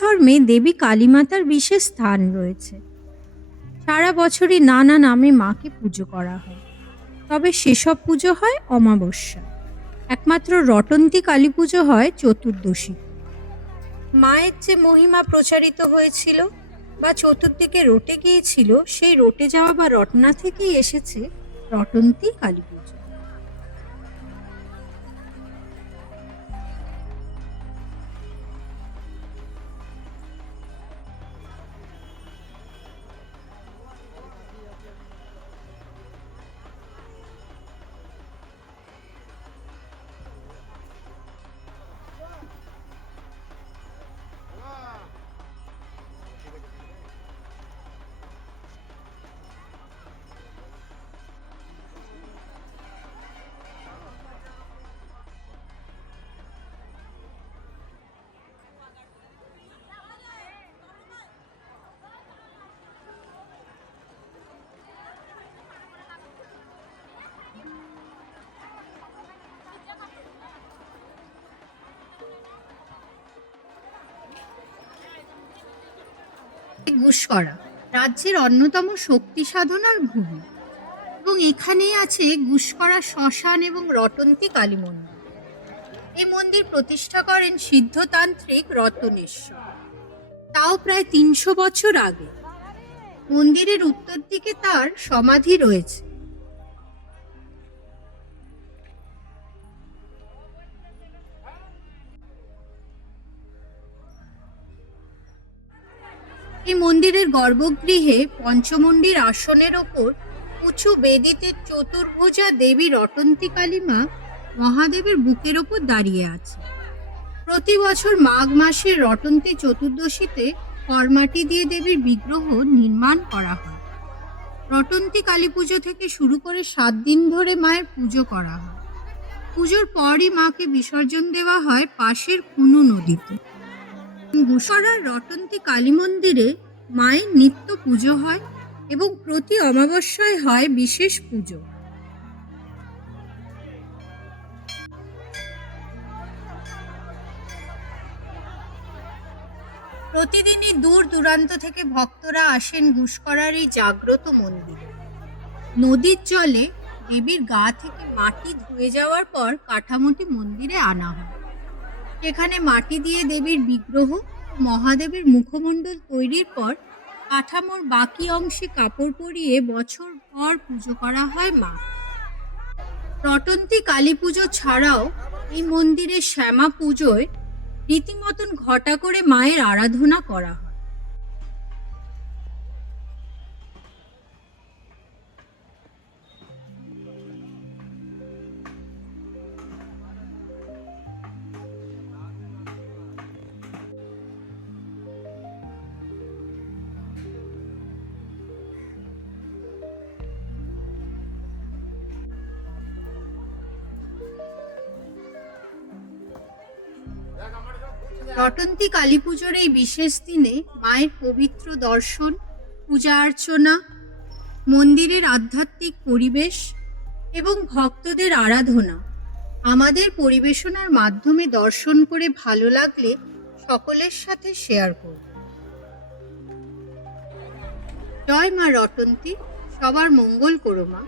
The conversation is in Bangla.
ধর্মে দেবী কালীমাতার বিশেষ স্থান রয়েছে। সারা বছরই নানা নামে মাকে পুজো করা হয়। তবে সেসব পুজো হয় অমাবস্যা। একমাত্র রটন্তী কালী পুজো হয় চতুর্দশী। মায়ের যে মহিমা প্রচারিত হয়েছিল বা চতুর্দিকে রটে গিয়েছিল, সেই রটে যাওয়া বা রটনা থেকেই এসেছে রটন্তী কালী পুজো। গুসকরা রাজ্যের অন্যতম শক্তি সাধনার ভূমি। এবং এখানেই আছে গুসকরা শ্মশান এবং রটন্তী কালী মন্দির। এই মন্দির প্রতিষ্ঠা করেন সিদ্ধতান্ত্রিক রতনেশ্বর। তাও প্রায় তিনশো বছর আগে। মন্দিরের উত্তর দিকে তার সমাধি রয়েছে। এই মন্দিরের গর্ভগৃহে পঞ্চমন্ডির আসনের ওপর উঁচু বেদিতে চতুর্ভুজা দেবী রটন্তী কালীমা মহাদেবের বুকের ওপর দাঁড়িয়ে আছে। প্রতি বছর মাঘ মাসের রটন্তী চতুর্দশীতে কর্মাটি দিয়ে দেবীর বিগ্রহ নির্মাণ করা হয়। রটন্তী কালী পুজো থেকে শুরু করে সাত দিন ধরে মায়ের পুজো করা হয়। পুজোর পরই মাকে বিসর্জন দেওয়া হয় পাশের কুনু নদীতে। গুসরার রটন্তী কালী মন্দিরে মায়ের নিত্য পুজো হয় এবং প্রতি অমাবস্যায় হয় বিশেষ পুজো। প্রতিদিনই দূর দূরান্ত থেকে ভক্তরা আসেন গুসকরার এই জাগ্রত মন্দিরে। নদীর জলে দেবীর গা থেকে মাটি ধুয়ে যাওয়ার পর কাঠামোটি মন্দিরে আনা হয়। সেখানে মাটি দিয়ে দেবীর বিগ্রহ, মহাদেবের মুখমণ্ডল তৈরির পর কাঠামোর বাকি অংশে কাপড় পরিয়ে বছর পর পুজো করা হয় মা। রটন্তী কালী পুজো ছাড়াও এই মন্দিরে শ্যামা পুজোয় রীতিমতন ঘটা করে মায়ের আরাধনা করা হয়। রটন্তী কালী পুজোর এই বিশেষ দিনে মায়ের পবিত্র দর্শন, পূজা অর্চনা, মন্দিরের আধ্যাত্মিক পরিবেশ এবং ভক্তদের আরাধনা আমাদের পরিবেশনার মাধ্যমে দর্শন করে ভালো লাগলে সকলের সাথে শেয়ার করব জয় মা রটন্তী, সবার মঙ্গল করো মা।